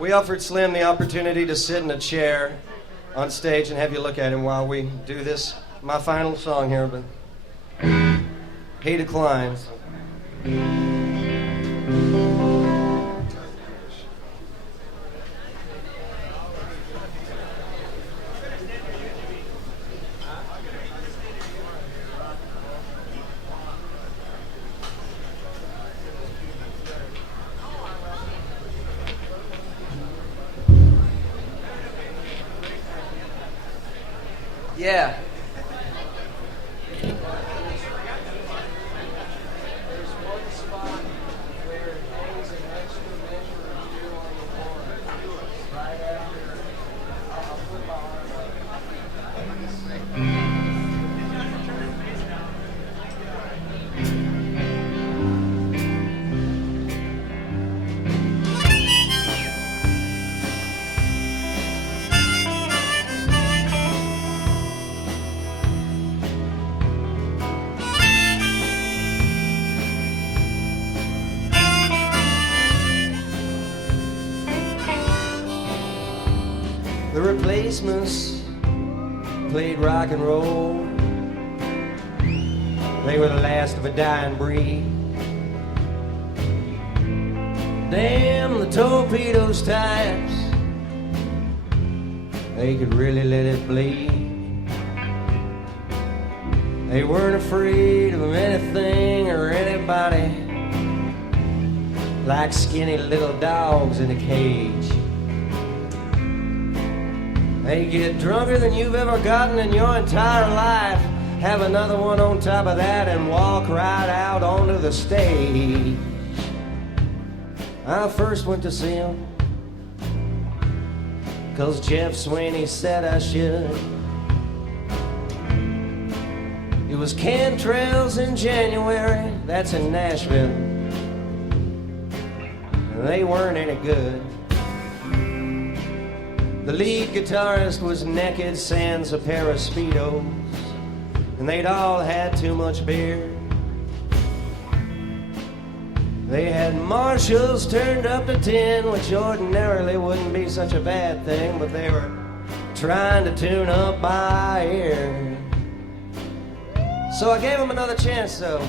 We offered Slim the opportunity to sit in a chair on stage and have you look at him while we do this, my final song here, but he declines. Yeah. There's one spot where it hangs an extra measure of dew on the floor. Right after, I'll put my arm up. The Replacements played rock and roll. They were the last of a dying breed. Damn the torpedoes types, they could really let it bleed. They weren't afraid of anything or anybody, like skinny little dogs in a cage. They get drunker than you've ever gotten in your entire life, have another one on top of that, and walk right out onto the stage. I first went to see him 'cause Jeff Sweeney said I should. It was Cantrell's in January, that's in Nashville. They weren't any good. The lead guitarist was naked sans a pair of Speedos, and they'd all had too much beer. They had Marshalls turned up to 10, which ordinarily wouldn't be such a bad thing, but they were trying to tune up by ear. So I gave them another chance, though,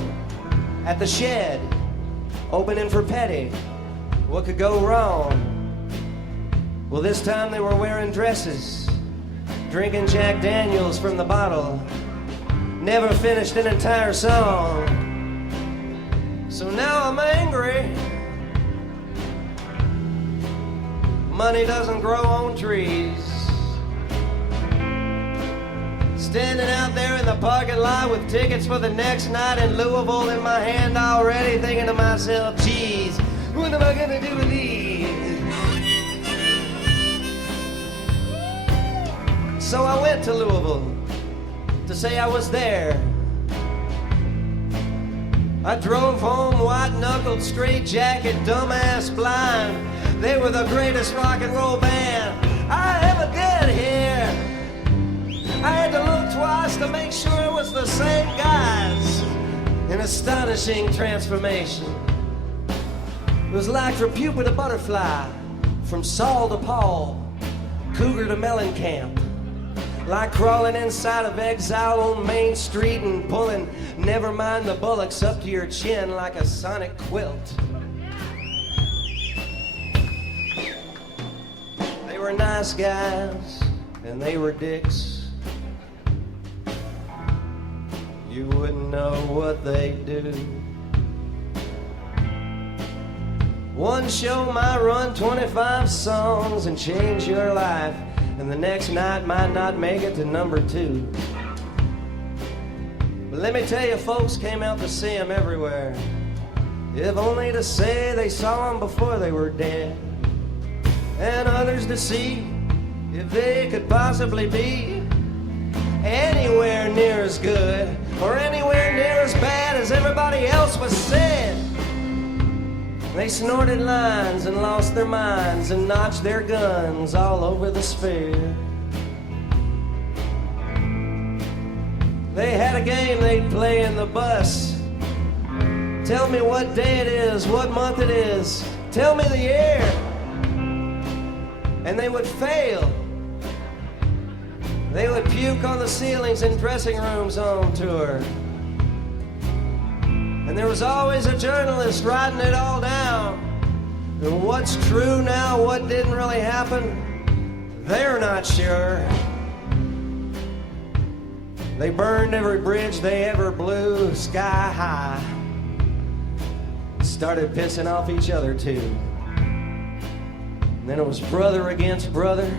at the Shed, opening for Petty. What could go wrong? Well, this time they were wearing dresses, drinking Jack Daniels from the bottle, never finished an entire song. So now I'm angry. Money doesn't grow on trees. Standing out there in the parking lot with tickets for the next night in Louisville in my hand already, thinking to myself, geez, what am I gonna do with these? So I went to Louisville to say I was there. I drove home white-knuckled, straight-jacket, dumbass blind. They were the greatest rock and roll band I ever did hear. I had to look twice to make sure it was the same guys. An astonishing transformation. It was like from pupa to butterfly, from Saul to Paul, Cougar to Mellencamp. Like crawling inside of exile on Main Street and pulling Never Mind the Bullocks up to your chin like a sonic quilt. They were nice guys and they were dicks. You wouldn't know what they do. One show might run 25 songs and change your life, and the next night might not make it to number 2. But let me tell you, folks came out to see him everywhere, if only to say they saw him before they were dead, and others to see if they could possibly be anywhere near as good or anywhere near as bad as everybody else was said. They snorted lines and lost their minds and notched their guns all over the sphere. They had a game they'd play in the bus. Tell me what day it is, what month it is, tell me the year. and they would fail. They would puke on the ceilings in dressing rooms on tour. And there was always a journalist writing it all down. And what's true now, what didn't really happen, they're not sure. They burned every bridge they ever blew sky high. Started pissing off each other too. And then it was brother against brother.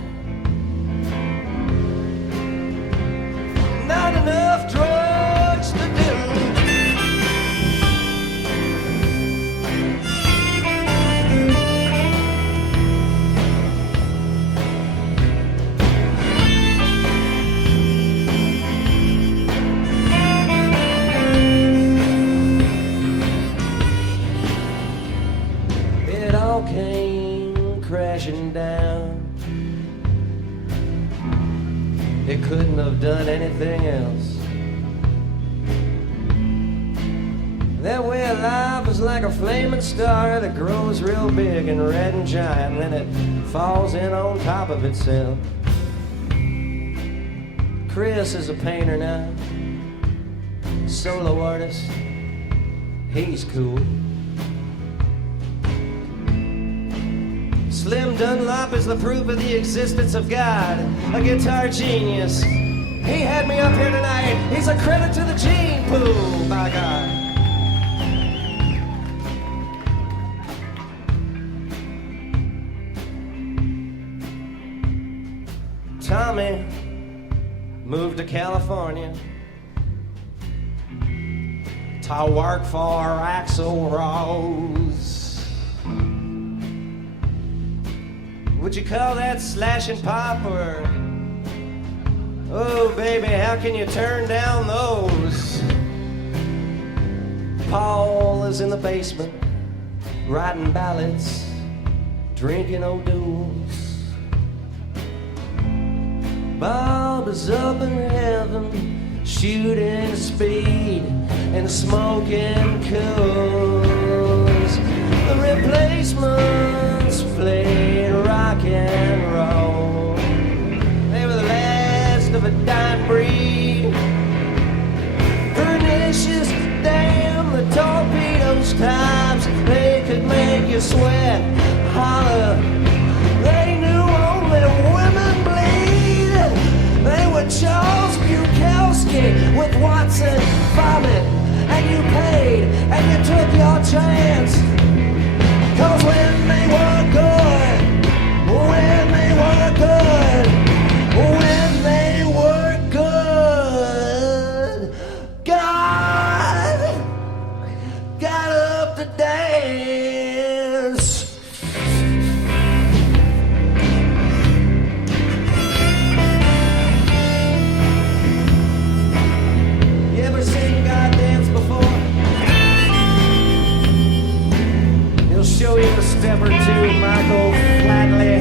Not enough drugs to do. It all came crashing down. It couldn't have done anything else. That way of life is like a flaming star that grows real big and red and giant, and then it falls in on top of itself. Chris is a painter now, solo artist. He's cool. Slim Dunlap is the proof of the existence of God, a guitar genius. He had me up here tonight. He's a credit to the gene pool, by God. Tommy moved to California to work for Axl Rose. Would you call that slash and pop, or oh baby, how can you turn down those? Paul is in the basement writing ballads, drinking O'Doul's. Bob is up in heaven shooting speed and smoking cools. The Replacements played rock and roll. They were the last of a dying breed. Pernicious, damn the torpedoes times. They could make you sweat, holler. They knew only women bleed. They were Charles Bukowski with Watson vomit. And you paid, and you took your chance. 'Cause when they were good, when they were good, when they were good, God got up to dance. You ever seen God dance before? He'll show you a step or two, Michael Flatley.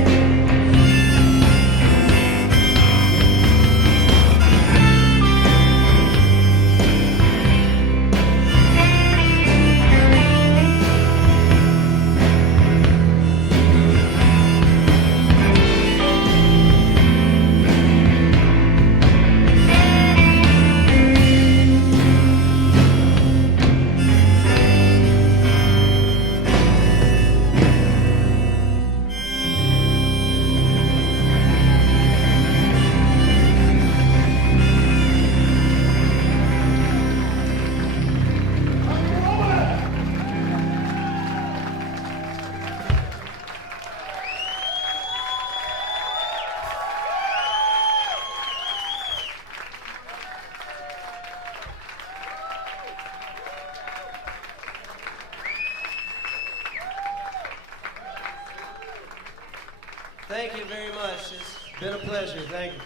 Thank you very much. It's been a pleasure. Thank you.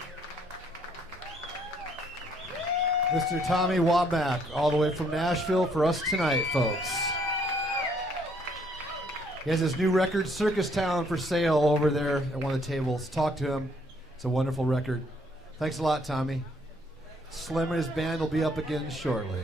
Mr. Tommy Womack, all the way from Nashville for us tonight, folks. He has his new record, Circus Town, for sale over there at one of the tables. Talk to him. It's a wonderful record. Thanks a lot, Tommy. Slim and his band will be up again shortly.